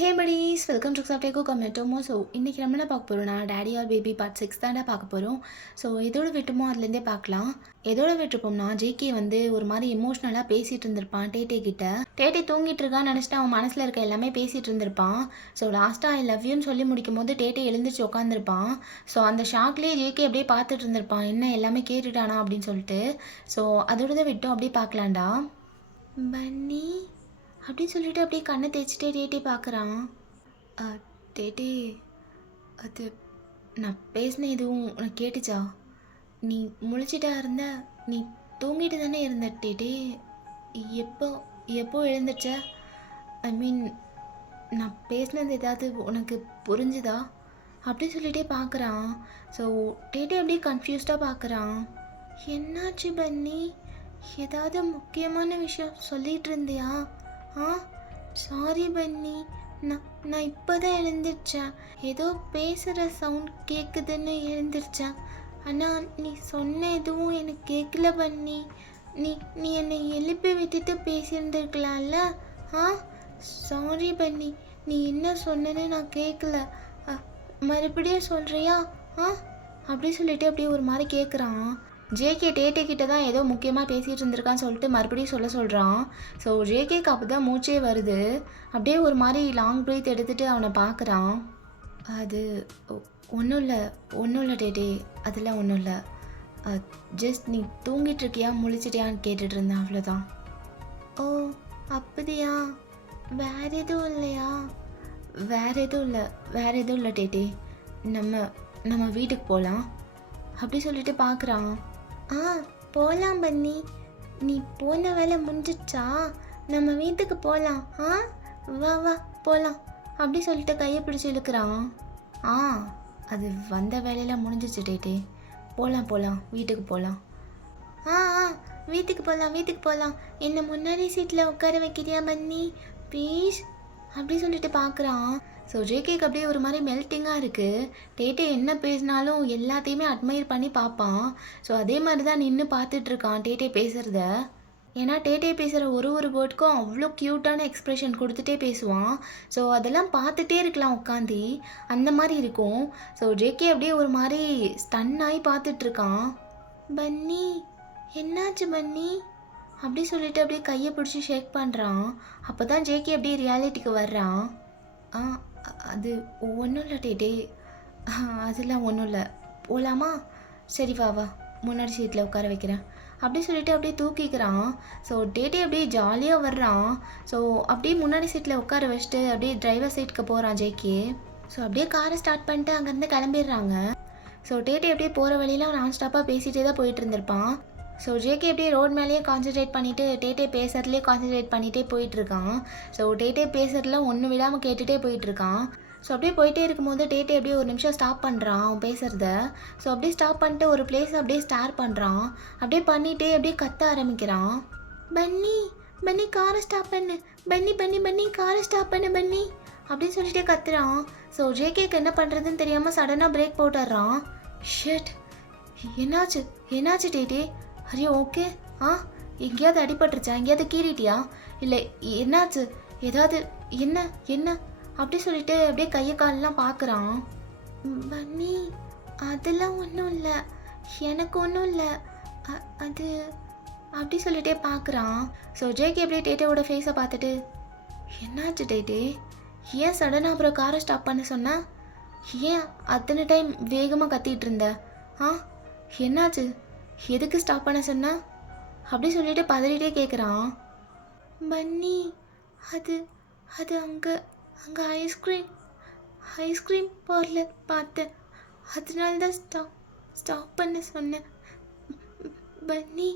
Hey buddies, welcome to சாப்டேகோ கமெட்டோமோ. So இன்றைக்கி நம்ம என்ன பார்க்க போகிறோம்னா டேடி ஆர் பேபி பார்ட் 6 தாண்டா பார்க்க போகிறோம். ஸோ எதோட விட்டுமோ அதுலேருந்தே பார்க்கலாம். எதோட விட்டுருப்போம்னா ஜேகே வந்து ஒரு மாதிரி எமோஷ்னலாக பேசிகிட்டு இருந்திருப்பான் டேட்டே கிட்ட. டேட்டே தூங்கிட்டு இருக்கான்னு நினச்சிட்டு அவன் மனசில் இருக்க எல்லாமே பேசிகிட்டு இருந்திருப்பான். ஸோ லாஸ்ட்டாக ஐ லவ் யூன்னு சொல்லி முடிக்கும் போது டேட்டே எழுந்திரிச்சு உட்காந்துருப்பான். ஸோ அந்த ஷாக்லேயே ஜேகே அப்படியே பார்த்துட்டு இருந்திருப்பான், என்ன எல்லாமே கேட்டுட்டானா அப்படின்னு சொல்லிட்டு. ஸோ அதோட தான் விட்டோம், அப்படியே பார்க்கலாண்டா. பன்னி அப்படின்னு சொல்லிட்டு அப்படியே கண்ணை தேய்ச்சிட்டே டேட்டே பார்க்குறான். டேட்டே, அது நான் பேசின எதுவும் உனக்கு கேட்டுச்சா? நீ முழிச்சிட்டா இருந்த, நீ தூங்கிட்டு தானே இருந்த டேட்டே. எப்போ எப்போ எழுந்துச்ச? ஐ மீன், நான் பேசினது ஏதாவது உனக்கு புரிஞ்சுதா அப்படின்னு சொல்லிட்டே பார்க்குறான். ஸோ டேட்டே அப்படியே கன்ஃபியூஸ்டாக பார்க்குறான். என்னாச்சு பன்னி? ஏதாவது முக்கியமான விஷயம் சொல்லிகிட்டு இருந்தியா? சாரி பன்னி, நான் இப்போ தான் எழுந்திரிச்சேன். ஏதோ பேசுகிற சவுண்ட் கேட்குதுன்னு எழுந்திரிச்சேன். ஆனால் நீ சொன்ன எதுவும் எனக்கு கேட்கல பன்னி. நீ நீ என்னை எழுப்பி விட்டுட்டு பேசியிருந்துருக்கலாம்ல. சாரி பன்னி, நீ என்ன சொன்னேன்னு நான் கேட்கல. மறுபடியும் சொல்கிறியா? அப்படி சொல்லிட்டு அப்படியே ஒரு மாதிரி கேட்குறான். ஜேகே டேட்டே கிட்ட தான் ஏதோ முக்கியமாக பேசிகிட்டு இருந்திருக்கான்னு சொல்லிட்டு மறுபடியும் சொல்கிறான். ஸோ ஜேகேக்கு அப்போ தான் மூச்சே வருது. அப்படியே ஒரு மாதிரி லாங் ப்ரீத் எடுத்துகிட்டு அவனை பார்க்குறான். அது ஒன்றும் இல்லை டேட்டே, அதெல்லாம் ஒன்றும் இல்லை. ஜஸ்ட் நீ தூங்கிட்டு இருக்கியா முழிச்சிட்டியான்னு கேட்டுட்டு இருந்தேன், அவ்வளோதான். ஓ அப்படியா? வேறு எதுவும் இல்லையா? வேறு எதுவும் இல்லை டேட்டே. நம்ம வீட்டுக்கு போகலாம் அப்படி சொல்லிட்டு பார்க்குறான். போகலாம் பன்னி, நீ போன வேலை முடிஞ்சிடுச்சா? நம்ம வீட்டுக்கு போகலாம். வா வா போகலாம் அப்படி சொல்லிட்டு கையை பிடிச்சி இழுக்கிறான். அது வந்த வேலையெல்லாம் முடிஞ்சிச்சு டேட்டே. போகலாம் வீட்டுக்கு போகலாம். வீட்டுக்கு போகலாம். என்னை முன்னாடி சீட்டில் உட்கார வைக்கிறியா பன்னி ப்ளீஸ் அப்படி சொல்லிட்டு பார்க்குறான். ஸோ ஜேகேக்கு அப்படியே ஒரு மாதிரி மெல்ட்டிங்காக இருக்குது. டேட்டே என்ன பேசினாலும் எல்லாத்தையுமே அட்மையர் பண்ணி பார்ப்பான். ஸோ அதே மாதிரி தான் நின்று பார்த்துட்ருக்கான் டேட்டே பேசுகிறத. ஏன்னா டேட்டே பேசுகிற ஒரு வேர்டுக்கும் அவ்வளோ க்யூட்டான எக்ஸ்ப்ரெஷன் கொடுத்துட்டே பேசுவான். ஸோ அதெல்லாம் பார்த்துட்டே இருக்கலாம் உட்காந்து, அந்த மாதிரி இருக்கும். ஸோ ஜேகே அப்படியே ஒரு மாதிரி ஸ்டன் ஆகி பார்த்துட்ருக்கான். பன்னி என்னாச்சு பன்னி அப்படி சொல்லிட்டு அப்படியே கையை பிடிச்சி ஷேக் பண்ணுறான். அப்போ தான் ஜேகே அப்படியே ரியாலிட்டிக்கு வர்றான். அது ஒன்றும் இல்லை டேட்டே, அதெல்லாம் ஒன்றும் இல்லை. போகலாமா? சரி வா முன்னாடி சீட்டில் உட்கார வைக்கிறேன் அப்படி சொல்லிட்டு அப்படியே தூக்கிக்கிறான். ஸோ டேட்டே அப்படியே ஜாலியாக வர்றான். ஸோ அப்படியே முன்னாடி சீட்டில் உட்கார வச்சுட்டு அப்படியே டிரைவர் சீட்டுக்கு போகிறான் ஜேகே. ஸோ அப்படியே காரை ஸ்டார்ட் பண்ணிட்டு அங்கேருந்து கிளம்பிடுறாங்க. ஸோ டேட்டே அப்படியே போகிற வழியில் நான் ஸ்டாப்பாக பேசிகிட்டே தான் போயிட்டு இருந்திருப்பான். ஸோ ஜேகே அப்படியே ரோட் மேலேயே கான்சன்ட்ரேட் பண்ணிவிட்டு டேட்டே பேசுறதுலேயே கான்சன்ட்ரேட் பண்ணிகிட்டே போயிட்டுருக்கான். ஸோ டேட்டே பேசுறதுலாம் ஒன்றும் விடாமல் கேட்டுகிட்டே போயிட்டுருக்கான். ஸோ அப்படியே போயிட்டே இருக்கும்போது டேட்டே அப்படியே ஒரு நிமிஷம் ஸ்டாப் பண்ணுறான் அவன் பேசுகிறத. ஸோ அப்படியே ஸ்டாப் பண்ணிட்டு ஒரு பிளேஸ் அப்படியே ஸ்டார் பண்ணுறான். அப்படியே பண்ணிகிட்டே அப்படியே கத்த ஆரம்பிக்கிறான். பன்னி காரை ஸ்டாப் பண்ணு, பன்னி காரை ஸ்டாப் பண்ணு பன்னி அப்படின்னு சொல்லிட்டே கத்துறான். ஸோ ஜேகேக்கு என்ன பண்ணுறதுன்னு தெரியாமல் சடனாக பிரேக் போட்டுடுறான். ஷட், என்னாச்சு டேட்டே? Array okay? எங்கேயாவது அடிபட்டுருச்சா? எங்கேயாவது கீறிட்டியா? இல்லை என்னாச்சு? ஏதாவது என்ன அப்படி சொல்லிட்டு அப்படியே கையை காலெலாம் பார்க்குறான். பன்னி அதெல்லாம் ஒன்றும் இல்லை, எனக்கு ஒன்றும் இல்லை. அது அப்படி சொல்லிட்டே பார்க்குறான். ஸோ ஜேகே அப்படியே டேட்டோட ஃபேஸை பார்த்துட்டு, என்னாச்சு டேட்டே? ஏன் சடனாக அப்புறம் காரை ஸ்டாப் பண்ண சொன்னா? ஏன் அத்தனை டைம் வேகமாக கத்திட்டு இருந்த? என்னாச்சு? எதுக்கு ஸ்டாப் பண்ண சொன்னா அப்படி சொல்லிட்டு பதறிட்டே கேட்குறான். பன்னி அது அங்கே ஐஸ்கிரீம் பார்லர் பார்த்தேன், அதனால தான் ஸ்டாப் பண்ண சொன்னேன். பன்னி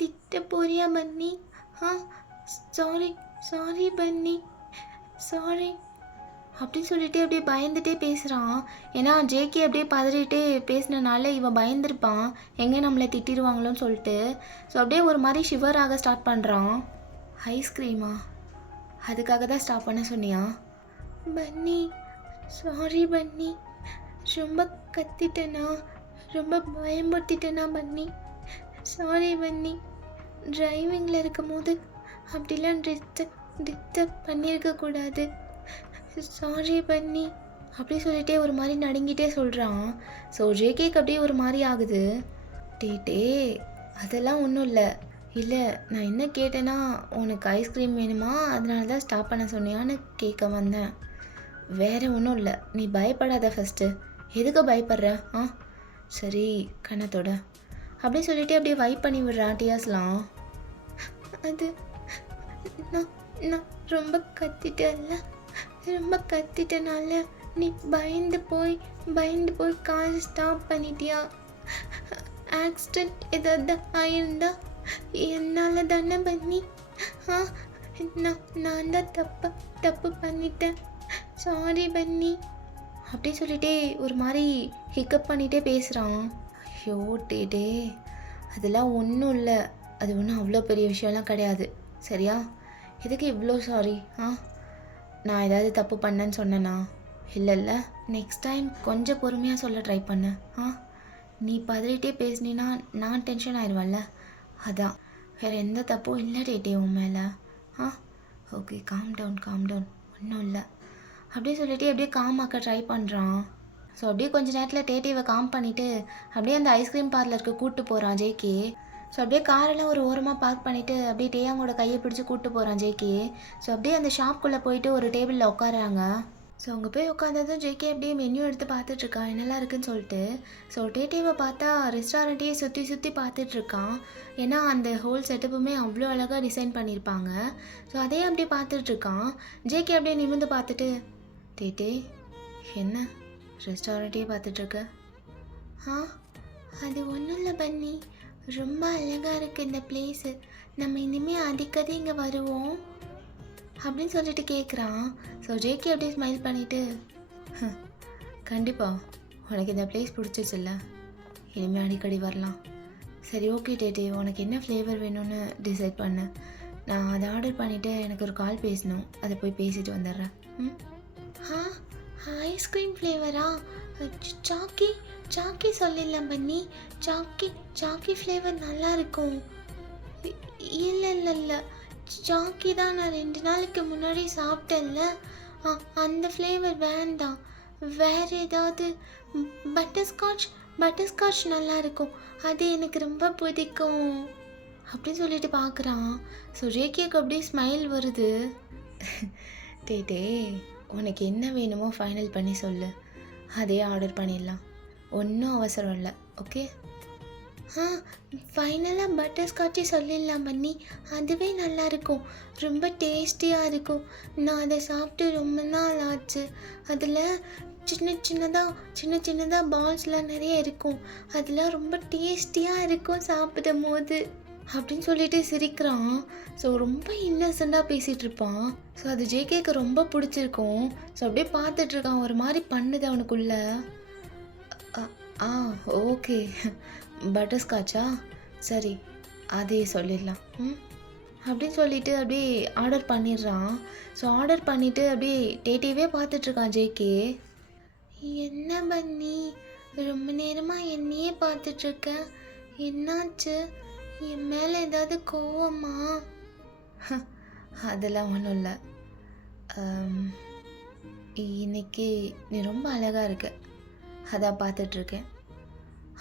திட்ட போறியா பன்னி? சாரி பன்னி, சாரி அப்படின்னு சொல்லிட்டு அப்படியே பயந்துட்டே பேசுகிறான். ஏன்னா ஜேகே அப்படியே பதறிட்டே பேசினனால இவன் பயந்துருப்பான், எங்கே நம்மளை திட்டிடுவாங்களோன்னு சொல்லிட்டு. ஸோ அப்படியே ஒரு மாதிரி ஷிவர் ஆக ஸ்டார்ட் பண்ணுறான். ஐஸ்கிரீமா? அதுக்காக தான் ஸ்டாப் பண்ண சொன்னியா? பன்னி சாரி பன்னி, ரொம்ப கத்திட்டேனா, ரொம்ப பயம்படுத்திட்டேனா பன்னி? சாரி பன்னி, டிரைவிங்கில் இருக்கும் போது அப்படிலாம் டிஸ்டர்ப் பண்ணியிருக்கக்கூடாது. சாரி பன்னி அப்படி சொல்லிட்டே ஒரு மாதிரி நடுங்கிட்டே சொல்கிறான். ஸோ ஜேகேக்கு அப்படியே ஒரு மாதிரி ஆகுது. டே அதெல்லாம் ஒன்றும் இல்லை. இல்லை நான் என்ன கேட்டேன்னா உனக்கு ஐஸ்கிரீம் வேணுமா அதனால தான் ஸ்டாப் பண்ண சொன்னியான்னு கேட்க வந்தேன். வேற ஒன்றும் இல்லை. நீ பயப்படாத ஃபஸ்ட்டு. எதுக்கு பயப்படுற? ஆ சரி கண்ணத்தோட அப்படி சொல்லிட்டு அப்படியே வைப் பண்ணி விடுறான் டியாஸ்லாம். அது நான் நான் ரொம்ப கத்திட்டேன்ல, ரொம்ப கத்திட்டனால நீ பயந்து போய் கார் ஸ்டாப் பண்ணிட்டியா? ஆக்சிடெண்ட் ஏதாவது ஆயிருந்தா என்னால் தானே பண்ணி? ஆ நான் தான் தப்பு பண்ணிட்டேன். சாரி பன்னி அப்படி சொல்லிட்டே ஒரு மாதிரி ஹிக்கப் பண்ணிகிட்டே பேசுகிறான். ஐயோ டே அதெல்லாம் ஒன்றும் இல்லை. அது ஒன்றும் அவ்வளோ பெரிய விஷயம்லாம் கிடையாது சரியா? எதுக்கு இவ்வளோ சாரி? நான் ஏதாவது தப்பு பண்ணேன்னு சொன்னேனா? இல்லை நெக்ஸ்ட் டைம் கொஞ்சம் பொறுமையாக சொல்ல ட்ரை பண்ண. நீ பதறிட்டே பேசுனீன்னா நான் டென்ஷன் ஆயிடுவேன்ல, அதான். வேறு எந்த தப்பும் இல்லை டேட்டே உன் மேலே. ஓகே காம் டவுன் ஒன்றும் இல்லை அப்படியே சொல்லிட்டு அப்படியே காமாக்க ட்ரை பண்ணுறான். ஸோ அப்படியே கொஞ்ச நேரத்தில் டேட்டிவை காம் பண்ணிவிட்டு அப்படியே அந்த ஐஸ்கிரீம் பார்லருக்கு கூப்பிட்டு போகிறான் ஜேகே. ஸோ அப்படியே காரெல்லாம் ஒரு ஓரமாக பார்க் பண்ணிவிட்டு அப்படியே டேயாங்கோட கையை பிடிச்சி கூப்பிட்டு போகிறான் ஜேகே. ஸோ அப்படியே அந்த ஷாப்புக்குள்ளே போயிட்டு ஒரு டேபிளில் உட்காராங்க. ஸோ அங்கே போய் உட்காந்ததும் ஜேகே அப்படியே மெனு எடுத்து பார்த்துட்ருக்கான் என்னெல்லாம் இருக்குதுன்னு சொல்லிட்டு. ஸோ டேட்டிவை பார்த்தா ரெஸ்டாரண்ட்டையே சுற்றி பார்த்துட்ருக்கான். ஏன்னா அந்த ஹோல் செட்டப்புமே அவ்வளோ அழகாக டிசைன் பண்ணியிருப்பாங்க. ஸோ அதையே அப்படியே பார்த்துட்ருக்கான். ஜேகே அப்படியே நிமிர்ந்து பார்த்துட்டு, டேட்டே என்ன ரெஸ்டாரண்ட்டையே பார்த்துட்ருக்க? அது ஒன்றும் இல்லை பன்னி, ரொம்ப அழகாக இருக்குது இந்த பிளேஸு. நம்ம இனிமேல் அடிக்கடி இங்கே வருவோம் அப்படின்னு சொல்லிட்டு கேட்குறான். ஸோ ஜேகே அப்படியே ஸ்மைல் பண்ணிவிட்டு, கண்டிப்பாக உனக்கு இந்த பிளேஸ் பிடிச்சிச்சில்ல, இனிமேல் அடிக்கடி வரலாம். சரி ஓகே டேட்டே, உனக்கு என்ன ஃப்ளேவர் வேணும்னு டிசைட் பண்ணு. நான் அதை ஆர்டர் பண்ணிவிட்டு எனக்கு ஒரு கால் பேசணும், அதை போய் பேசிட்டு வந்துடுறேன். ஐஸ்கிரீம் ஃப்ளேவரா? சாக்கி சொல்லிடலாம் பன்னி. சாக்கி ஃப்ளேவர் நல்லா இருக்கும். இல்லை சாக்கி தான் நான் 2 நாளைக்கு முன்னாடி சாப்பிட்டேன்ல, அந்த ஃப்ளேவர் வேண்டாம். வேறு ஏதாவது பட்டர்ஸ்காட்ச் நல்லா இருக்கும், அது எனக்கு ரொம்ப பிடிக்கும் அப்படின்னு சொல்லிட்டு பார்க்குறான். ஸோ ஜேகேக்கு அப்படியே ஸ்மைல் வருது. டே உனக்கு என்ன வேணுமோ ஃபைனல் பண்ணி சொல்லு, அதே ஆர்டர் பண்ணிடலாம். ஒன்றும் அவசரம் இல்லை ஓகே? ஃபைனலாக பட்டர்ஸ்காட்சி சொல்லிடலாம் பன்னி, அதுவே நல்லாயிருக்கும், ரொம்ப டேஸ்டியாக இருக்கும். நான் அதை சாப்பிட்டு ரொம்ப நாள் ஆச்சு. அதில் சின்ன சின்னதாக பால்ஸ்லாம் நிறைய இருக்கும், அதெல்லாம் ரொம்ப டேஸ்டியாக இருக்கும் சாப்பிடும் போது அப்படின்னு சொல்லிட்டு சிரிக்கிறான். ஸோ ரொம்ப இன்னசெண்டாக பேசிகிட்டு இருப்பான். ஸோ அது ஜேகேக்கு ரொம்ப பிடிச்சிருக்கும். ஸோ அப்படியே பார்த்துட்ருக்கான், ஒரு மாதிரி பண்ணுது அவனுக்குள்ள. ஓகே பட்டர்ஸ்காட்சா, சரி அதே சொல்லிடலாம் அப்படின்னு சொல்லிட்டு அப்படியே ஆர்டர் பண்ணிடுறான். ஸோ ஆர்டர் பண்ணிவிட்டு அப்படியே டேட்டிவே பார்த்துட்ருக்கான் ஜேகே. என்ன பன்னி ரொம்ப நேரமாக என்னையே பார்த்துட்ருக்கேன், என்னாச்சு? என் மேலே ஏதாவது கோவமா? அதெல்லாம் ஒன்றும் இல்லை. இன்னைக்கு நீ ரொம்ப அழகாக இருக்க, அதான் பார்த்துட்ருக்கேன்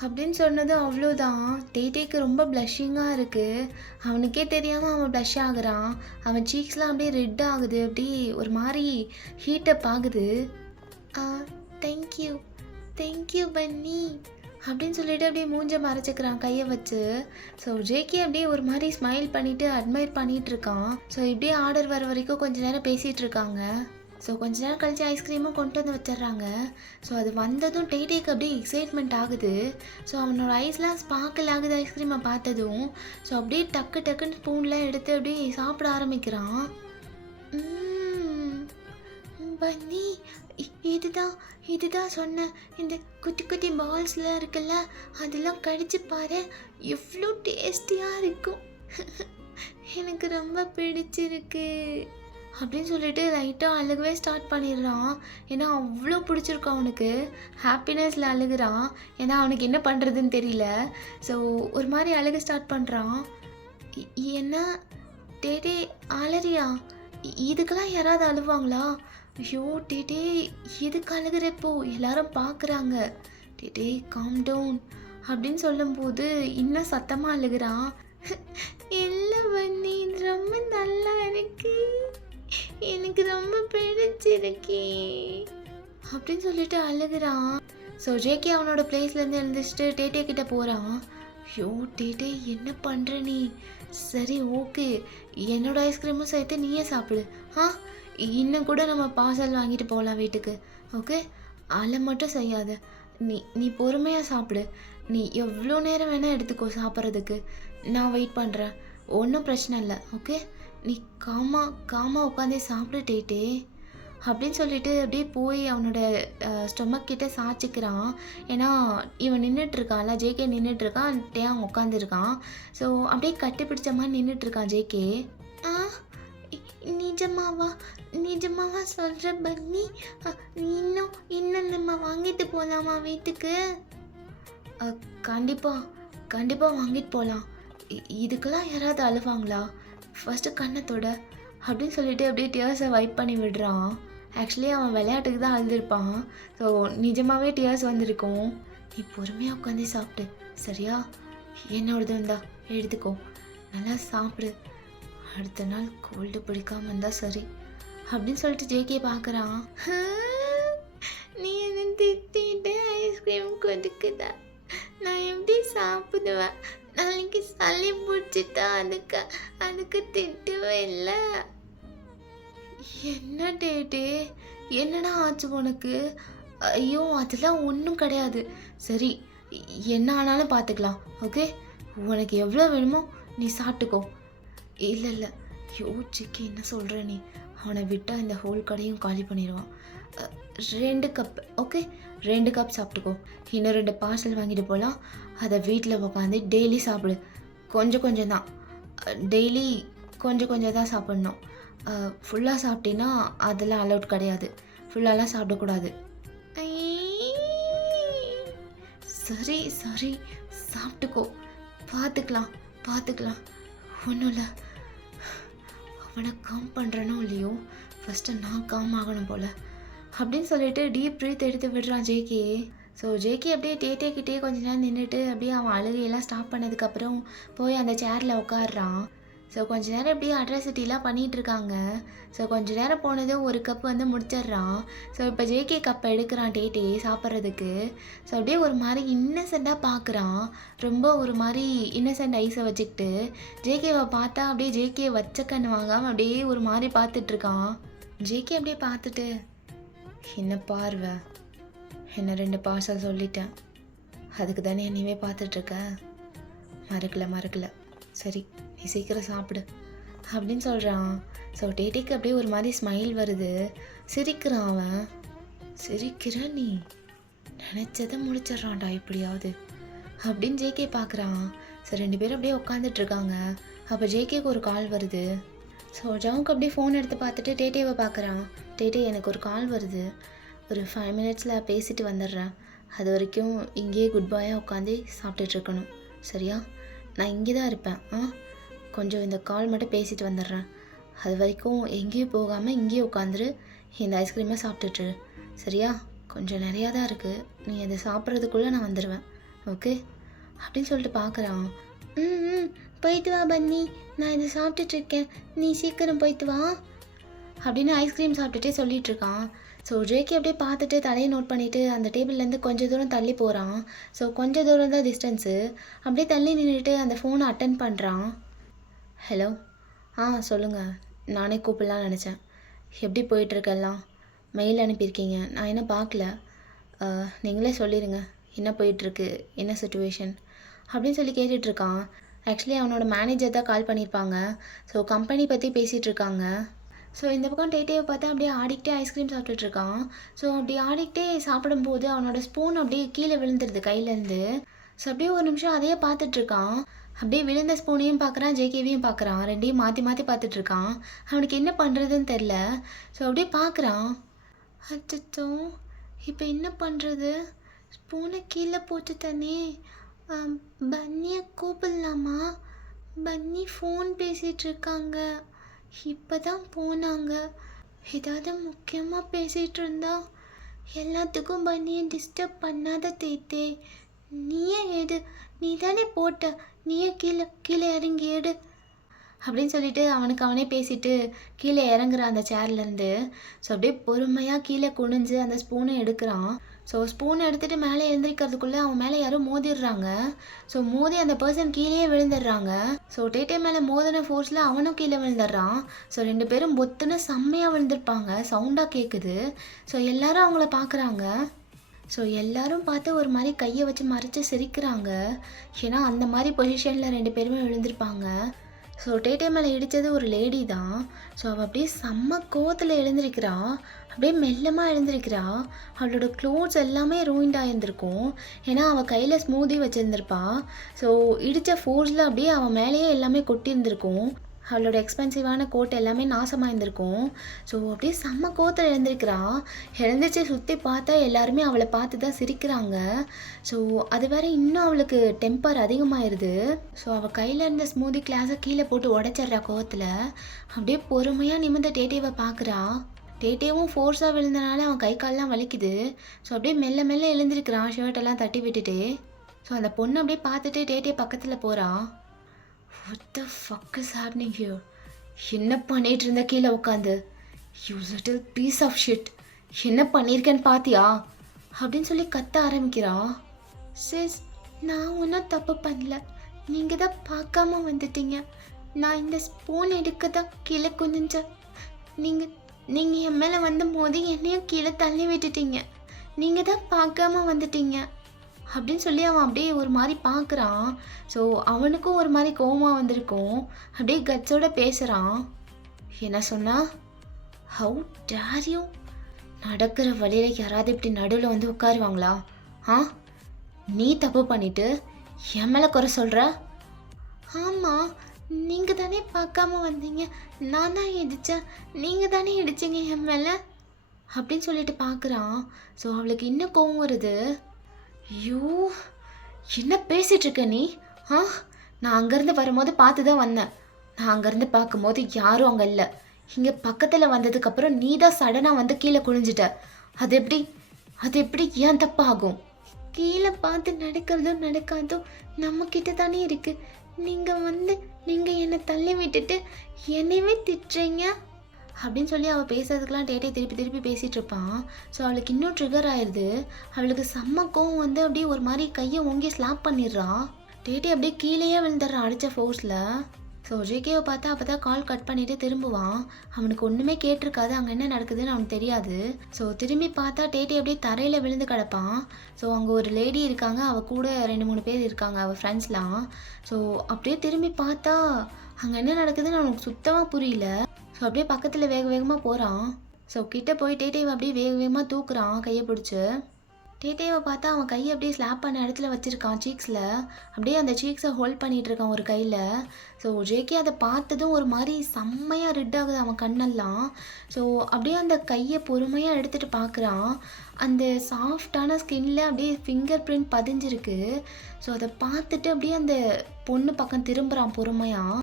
அப்படின்னு சொன்னது அவ்வளோதான். டேட்டேக்கு ரொம்ப ப்ளஷிங்காக இருக்குது. அவனுக்கே தெரியாமல் அவன் ப்ளஷ் ஆகுறான். அவன் சீக்ஸ்லாம் அப்படியே ரெட் ஆகுது, அப்படி ஒரு மாதிரி ஹீட்டப் ஆகுது. தேங்க்யூ பன்னி அப்படின்னு சொல்லிட்டு அப்படியே மூஞ்ச மறைச்சிக்கிறான் கையை வச்சு. ஸோ ஜேகே அப்படியே ஒரு மாதிரி ஸ்மைல் பண்ணிவிட்டு அட்மைர் பண்ணிகிட்டு இருக்கான். ஸோ இப்படியே ஆர்டர் வர வரைக்கும் கொஞ்சம் நேரம் பேசிகிட்டு இருக்காங்க. ஸோ கொஞ்ச நேரம் கழிச்சு ஐஸ்கிரீமும் கொண்டு வந்து வச்சிடுறாங்க. ஸோ அது வந்ததும் டேட்டேக்கு அப்படியே எக்ஸைட்மெண்ட் ஆகுது. ஸோ அவனோட ஐஸ்லாம் ஸ்பார்க்கிள் ஆகுது ஐஸ்கிரீமை பார்த்ததும். ஸோ அப்படியே டக்குன்னு ஸ்பூன்லாம் எடுத்து அப்படியே சாப்பிட ஆரம்பிக்கிறான். பன்னி இதுதான் சொன்னேன், இந்த குட்டி பால்ஸ்லாம் இருக்குல்ல, அதெல்லாம் கடிச்சு பாரு, எவ்வளோ டேஸ்டியாக இருக்கும், எனக்கு ரொம்ப பிடிச்சிருக்கு அப்படின்னு சொல்லிட்டு லைட்டாக அழுகவே ஸ்டார்ட் பண்ணிடுறான். ஏன்னா அவ்வளோ பிடிச்சிருக்கும் அவனுக்கு. ஹாப்பினஸில் அழுகுறான், ஏன்னா அவனுக்கு என்ன பண்ணுறதுன்னு தெரியல. ஸோ ஒரு மாதிரி அழுக ஸ்டார்ட் பண்ணுறான். என்ன டேடே அலறியா? இதுக்கெல்லாம் யாராவது அழுவாங்களா? ஐயோ டேடே எதுக்கு அழுகிறப்போ எல்லாரும் பார்க்குறாங்க. டேடே காம் டவுன் அப்படின்னு சொல்லும்போது இன்னும் சத்தமாக அழுகிறான். இல்லை வன்னி இது ரொம்ப நல்லா இருக்கு, எனக்கு ரொம்ப பிடிச்சிருக்கே அப்படின்னு சொல்லிட்டு அழுகிறான். ஸோ ஜேகே அவனோட பிளேஸ்லேருந்து எழுந்திரிச்சிட்டு டேட்டே கிட்ட போகிறான். ஐயோ டேட்டே என்ன பண்ணுற நீ? சரி ஓகே, என்னோட ஐஸ்கிரீமும் சேர்த்து நீயே சாப்பிடு. ஆ இன்னும் கூட நம்ம பார்சல் வாங்கிட்டு போகலாம் வீட்டுக்கு. ஓகே, அலை மட்டும் செய்யாத. நீ நீ பொறுமையாக சாப்பிடு. நீ எவ்வளோ நேரம் வேணால் எடுத்துக்கோ சாப்பிட்றதுக்கு. நான் வெயிட் பண்ணுறேன், ஒன்றும் பிரச்சனை இல்லை. ஓகே, நீ காமாக உட்காந்தே சாப்பிடு டேட்டே அப்படின்னு சொல்லிட்டு அப்படியே போய் அவனோட ஸ்டொமக் கிட்ட சாய்ச்சிக்கிறான். ஏன்னா இவன் நின்றுட்டுருக்கான்ல, ஜேகே நின்றுட்டுருக்கான், டேயாங் உட்காந்துருக்கான். ஸோ அப்படியே கட்டி பிடிச்ச மாதிரி நின்றுட்டுருக்கான் ஜேகே. ஆ நிஜமாவா நிஜமாவா சொல்கிற பன்னி? இன்னும் இன்னும் நம்ம வாங்கிட்டு போகலாமா வீட்டுக்கு? கண்டிப்பாக வாங்கிட்டு போகலாம். இதுக்கெல்லாம் யாராவது அழுவாங்களா? ஃபஸ்ட்டு கண்ணத்தோட அப்படின்னு சொல்லிட்டு அப்படியே டியர்ஸை வைப் பண்ணி விடுறான். ஆக்சுவலி அவன் விளையாட்டுக்கு தான் அழுதுருப்பான். ஸோ நிஜமாகவே டியர்ஸ் வந்திருக்கும். நீ பொறுமையாக உட்காந்து சாப்பிடு சரியா? என்னோடது இருந்தா எடுத்துக்கோ, நல்லா சாப்பிடு. அடுத்த நாள் கோல்டு பிடிக்காம இருந்தால் சரி அப்படின்னு சொல்லிட்டு ஜேகே பார்க்குறான். நீ என்ன திட்டிட்டு ஐஸ்கிரீம் கொடுக்குதா? நான் எப்படி சாப்பிடுவேன்? நாளைக்கு சளி பிடிச்சிட்டா அதுக்கு திட்டுவே இல்லை. என்ன டேட்டே, என்னடா ஆச்சு உனக்கு? ஐயோ அதெல்லாம் ஒன்றும் கிடையாது. சரி என்ன ஆனாலும் பார்த்துக்கலாம். ஓகே, உனக்கு எவ்வளோ வேணுமோ நீ சாப்பிட்டுக்கோ. இல்லை யோசிச்சுக்கு என்ன சொல்கிற நீ? அவனை விட்டால் இந்த ஹோல் கடையும் காலி பண்ணிடுவான். 2 கப் ஓகே, 2 கப் சாப்பிட்டுக்கோ. இன்னும் 2 பார்சல் வாங்கிட்டு போகலாம். அதை வீட்டில் உட்காந்து டெய்லி சாப்பிடு. கொஞ்சம் தான், டெய்லி கொஞ்சம் தான் சாப்பிட்ணும். ஃபுல்லாக சாப்பிட்டீங்கன்னா அதெல்லாம் அலவுட் கிடையாது. ஃபுல்லாலாம் சாப்பிடக்கூடாது. சரி சாப்பிட்டுக்கோ, பார்த்துக்கலாம் ஒன்றும் இல்லை. அவனை காம் பண்ணுறனோ இல்லையோ, ஃபஸ்ட்டு நான் காம் ஆகணும் போல் அப்படின்னு சொல்லிட்டு டீப் ப்ரீத் எடுத்து விடுறான் ஜேகே. ஸோ ஜேகே அப்படியே டேட்டேக்கிட்டே கொஞ்ச நேரம் நின்றுட்டு அப்படியே அவன் அழுகையெல்லாம் ஸ்டாப் பண்ணதுக்கப்புறம் போய் அந்த சேரில் உட்காடுறான். ஸோ கொஞ்ச நேரம் எப்படியும் அட்ராசிட்டிலாம் பண்ணிகிட்ருக்காங்க. ஸோ கொஞ்ச நேரம் போனதும் ஒரு கப் வந்து முடிச்சிட்றான். ஸோ இப்போ ஜேகே கப்பை எடுக்கிறான் டேட்டே சாப்பிட்றதுக்கு. ஸோ அப்படியே ஒரு மாதிரி இன்னசென்ட்டாக பார்க்குறான். ரொம்ப ஒரு மாதிரி இன்னசென்ட் ஐஸை வச்சுக்கிட்டு ஜேகேவை பார்த்தா அப்படியே ஜேகே வச்ச கண்ணு வாங்காமல் அப்படியே ஒரு மாதிரி பார்த்துட்ருக்கான். ஜேகே அப்படியே பார்த்துட்டு, என்ன பார்வை, என்ன 2 பார்சல் சொல்லிட்டேன், அதுக்கு தானே என்னையவே பார்த்துட்ருக்க? மறக்கல சரி நீ சீக்கிரம் சாப்பிடு அப்படின்னு சொல்கிறான். ஸோ டேட்டேக்கு அப்படியே ஒரு மாதிரி ஸ்மைல் வருது. சிரிக்கிறான் அவன். சிரிக்கிற நீ நினச்சதை முடிச்சிட்றான்டா எப்படியாவது அப்படின்னு ஜேகே பார்க்குறான். ஸோ 2 பேரும் அப்படியே உட்காந்துட்ருக்காங்க. அப்போ ஜேகேக்கு ஒரு கால் வருது. ஸோ ஜவுக்கு அப்படியே ஃபோன் எடுத்து பார்த்துட்டு டேட்டேவை பார்க்குறான். டேட்டே எனக்கு ஒரு கால் வருது, ஒரு 5 மினிட்ஸில் பேசிட்டு வந்துடுறேன். அது வரைக்கும் இங்கேயே குட் பாயாக உட்காந்து சாப்பிட்டுட்ருக்கணும் சரியா? நான் இங்கே தான் இருப்பேன். கொஞ்சம் இந்த கால் மட்டும் பேசிட்டு வந்துடுறேன். அது வரைக்கும் எங்கேயும் போகாமல் இங்கேயே உட்காந்துரு, இந்த ஐஸ்கிரீமை சாப்பிட்டுட்டு சரியா? கொஞ்சம் நிறையா தான் இருக்குது, நீ அதை சாப்பிட்றதுக்குள்ளே நான் வந்துடுவேன். ஓகே அப்படின்னு சொல்லிட்டு பார்க்குறான். போயிட்டு வா பன்னி, நான் இதை சாப்பிட்டுட்ருக்கேன், நீ சீக்கிரம் போயிட்டு வா அப்படின்னு ஐஸ்கிரீம் சாப்பிட்டுட்டே சொல்லிகிட்ருக்கான். ஸோ ஜேகே அப்படியே பார்த்துட்டு தலையை நோட் பண்ணிவிட்டு அந்த டேபிள்லேருந்து கொஞ்சம் தூரம் தள்ளி போகிறான். ஸோ கொஞ்சம் தூரம் தான் டிஸ்டன்ஸு. அப்படியே தள்ளி நின்றுட்டு அந்த ஃபோனை அட்டன் பண்ணுறான். ஹலோ, சொல்லுங்கள், நானே கூப்பிடலான்னு நினச்சேன். எப்படி போயிட்டுருக்கெல்லாம்? மெயில் அனுப்பியிருக்கீங்க, நான் இன்னும் பார்க்கல. நீங்களே சொல்லிடுங்க என்ன போயிட்டுருக்கு, என்ன சுச்சுவேஷன் அப்படின்னு சொல்லி கேட்டுட்ருக்கான். ஆக்சுவலி அவனோட மேனேஜர் தான் கால் பண்ணியிருப்பாங்க. ஸோ கம்பெனி பற்றி பேசிகிட்ருக்காங்க. ஸோ இந்த பக்கம் டேட்டேவை பார்த்தா அப்படியே ஆடிக்கிட்டே ஐஸ்கிரீம் சாப்பிட்டுட்ருக்கான். ஸோ அப்படி ஆடிக்கிட்டே சாப்பிடும்போது அவனோட ஸ்பூன் அப்படியே கீழே விழுந்துருது கையிலேருந்து. ஸோ அப்படியே ஒரு நிமிஷம் அதையே பார்த்துட்ருக்கான். அப்படியே விழுந்த ஸ்பூனையும் பார்க்குறான், ஜேகேவையும் பார்க்குறான். 2ஐயும் மாற்றி பார்த்துட்ருக்கான். அவனுக்கு என்ன பண்ணுறதுன்னு தெரில. ஸோ அப்படியே பார்க்குறான். அச்சோ இப்போ என்ன பண்ணுறது? ஸ்பூனை கீழே போட்டு தானே. பன்னியை கூப்பிடலாமா? பன்னி ஃபோன் பேசிகிட்ருக்காங்க, இப்போ தான் போனாங்க. ஏதாவது முக்கியமாக பேசிகிட்டு இருந்தா எல்லாத்துக்கும் பண்ணியை டிஸ்டர்ப் பண்ணாத தேத்தே. நீயே எடு, நீ தானே போட்ட, நீயே கீழே கீழே இறங்கி எடு அப்படின்னு சொல்லிட்டு அவனுக்கு அவனே பேசிட்டு கீழே இறங்குறான் அந்த சேர்லேருந்து. ஸோ அப்படியே பொறுமையாக கீழே குனிஞ்சு அந்த ஸ்பூனை எடுக்கிறான். ஸோ ஸ்பூன் எடுத்துகிட்டு மேலே எழுந்திரிக்கிறதுக்குள்ளே அவன் மேலே யாரும் மோதிடுறாங்க. ஸோ மோதி அந்த பர்சன் கீழே விழுந்துடுறாங்க. ஸோ டேட்டே மேலே மோதின ஃபோர்ஸில் அவனும் கீழே விழுந்துடுறான். ஸோ 2 பேரும் பொத்துன்னு செம்மையாக விழுந்திருப்பாங்க, சவுண்டாக கேட்குது. ஸோ எல்லாரும் அவங்கள பார்க்குறாங்க. ஸோ எல்லாரும் பார்த்து ஒரு மாதிரி கையை வச்சு மறைச்சி சிரிக்கிறாங்க. ஏன்னா அந்த மாதிரி பொசிஷனில் 2 பேருமே விழுந்திருப்பாங்க. ஸோ டேட்டே மேலே இடித்தது ஒரு லேடி தான். ஸோ அவள் அப்படியே செம்ம கோவத்தில் எழுந்திருக்கிறா. அப்படியே மெல்லமாக எழுந்திருக்கிறா. அவளோட க்ளோத்ஸ் எல்லாமே ரூயின்ட் ஆகியிருந்திருக்கும். ஏன்னா அவள் கையில் ஸ்மூதி வச்சுருந்துருப்பா. ஸோ இடித்த ஃபோர்ஸில் அப்படியே அவன் மேலேயே எல்லாமே கொட்டியிருந்திருக்கும். அவளோட எக்ஸ்பென்சிவான கோட் எல்லாமே நாசமாக இருந்திருக்கும். ஸோ அப்படியே செம்ம கோத்தில் எழுந்திருக்கிறா. எழுந்திரிச்சு சுற்றி பார்த்தா எல்லாருமே அவளை பார்த்து தான் சிரிக்கிறாங்க. ஸோ அது வேற இன்னும் அவளுக்கு டெம்பர் அதிகமாகிடுது. ஸோ அவள் கையில் இருந்த ஸ்மூதி கிளாஸை கீழே போட்டு உடைச்சிட்றா கோவத்தில். அப்படியே பொறுமையாக நிமிர்ந்த டேட்டேவை பார்க்குறா. டேட்டேவும் ஃபோர்ஸாக விழுந்தனால அவன் கை கால்லாம் வலிக்குது. ஸோ அப்படியே மெல்ல மெல்ல எழுந்திருக்கிறான், ஷர்ட்டெல்லாம் தட்டி விட்டுட்டு. ஸோ அந்த பொண்ணு அப்படியே பார்த்துட்டு டேட்டே பக்கத்தில் போகிறா. What the fuck is happening here? என்ன பண்ணிட்டு இருந்த கீழே உட்காந்து? You little piece of shit. என்ன பண்ணியிருக்கேன்னு பார்த்தியா அப்படின்னு சொல்லி கத்த ஆரம்பிக்கிறா. சிஸ், நான் ஒன்றும் தப்பு பண்ணல, நீங்கள் தான் பார்க்காம வந்துட்டீங்க. நான் இந்த ஸ்பூன் எடுக்க தான் கீழே குனிஞ்சேன். நீங்கள் என் மேலே வந்த போது என்னையும் கீழே தள்ளி விட்டுட்டீங்க. நீங்கள் தான் பார்க்காம வந்துட்டீங்க அப்படின்னு சொல்லி அவன் அப்படியே ஒரு மாதிரி பார்க்குறான். ஸோ அவனுக்கும் ஒரு மாதிரி கோவமாக வந்திருக்கும். அப்படியே கட்ஸோட பேசுகிறான். என்ன சொன்னா? How dare you? நடக்கிற வழியில் யாராவது இப்படி நடுவில் வந்து உட்காருவாங்களா? நீ தப்பு பண்ணிட்டு என் மேலே குறை சொல்கிற? ஆமாம், நீங்கள் தானே பார்க்காம வந்தீங்க, நான் தான் இடித்தேன், நீங்கள் தானே இடிச்சிங்க என் மேலே அப்படின்னு சொல்லிட்டு பார்க்குறான். ஸோ அவளுக்கு இன்னும் கோவம் வருது. ஐயோ, என்ன பேசிகிட்ருக்க நீ? நான் அங்கேருந்து வரும்போது பார்த்து தான் வந்தேன். நான் அங்கேருந்து பார்க்கும்போது யாரும் அங்கே இல்லை. இங்கே பக்கத்தில் வந்ததுக்கப்புறம் நீ தான் சடனாக வந்து கீழே குனிஞ்சிட்ட. அது எப்படி ஏன் தப்பாகும்? கீழே பார்த்து நடக்கிறதும் நடக்காதும் நம்மக்கிட்ட தானே இருக்குது. நீங்கள் என்னை தள்ளி விட்டுட்டு என்னையவே திட்டுறீங்க அப்படின்னு சொல்லி அவள் பேசுறதுக்கெலாம் டேட்டே திருப்பி பேசிகிட்டு இருப்பான். ஸோ அவளுக்கு இன்னும் ட்ரிகர் ஆயிடுது. அவளுக்கு செம்ம கோவம் வந்து அப்படியே ஒரு மாதிரி கையை ஓங்கி ஸ்லாப் பண்ணிடுறான். டேட்டே அப்படியே கீழேயே விழுந்துடுறான் அடித்த ஃபோர்ஸில். ஸோ ஜேகேவை பார்த்தா அப்போ தான் கால் கட் பண்ணிவிட்டு திரும்புவான். அவனுக்கு ஒன்றுமே கேட்டிருக்காது, அங்கே என்ன நடக்குதுன்னு அவனுக்கு தெரியாது. ஸோ திரும்பி பார்த்தா டேட்டே அப்படியே தரையில் விழுந்து கிடப்பான். ஸோ அங்கே ஒரு லேடி இருக்காங்க, அவள் கூட 2-3 பேர் இருக்காங்க, அவள் ஃப்ரெண்ட்ஸ்லாம். ஸோ அப்படியே திரும்பி பார்த்தா அங்கே என்ன நடக்குதுன்னு அவனுக்கு சுத்தமாக புரியல. ஸோ அப்படியே பக்கத்தில் வேகமாக போகிறான். ஸோ கிட்டே போய் டேட்டேவை அப்படியே வேகமாக தூக்குறான் கையை பிடிச்சி. டேட்டேவை பார்த்தா அவன் கையை அப்படியே ஸ்லாப் பண்ண இடத்துல வச்சுருக்கான் சீக்ஸில். அப்படியே அந்த சீக்ஸை ஹோல்ட் பண்ணிகிட்டு இருக்கான் ஒரு கையில். ஸோ ஜேகே அதை பார்த்ததும் ஒரு மாதிரி செம்மையாக ரெட் ஆகுது அவன் கண்ணெல்லாம். ஸோ அப்படியே அந்த கையை பொறுமையாக எடுத்துகிட்டு பார்க்குறான். அந்த சாஃப்டான ஸ்கின்னில் அப்படியே ஃபிங்கர் பிரிண்ட் பதிஞ்சிருக்கு. ஸோ அதை பார்த்துட்டு அப்படியே அந்த பொண்ணு பக்கம் திரும்புகிறான் பொறுமையாக.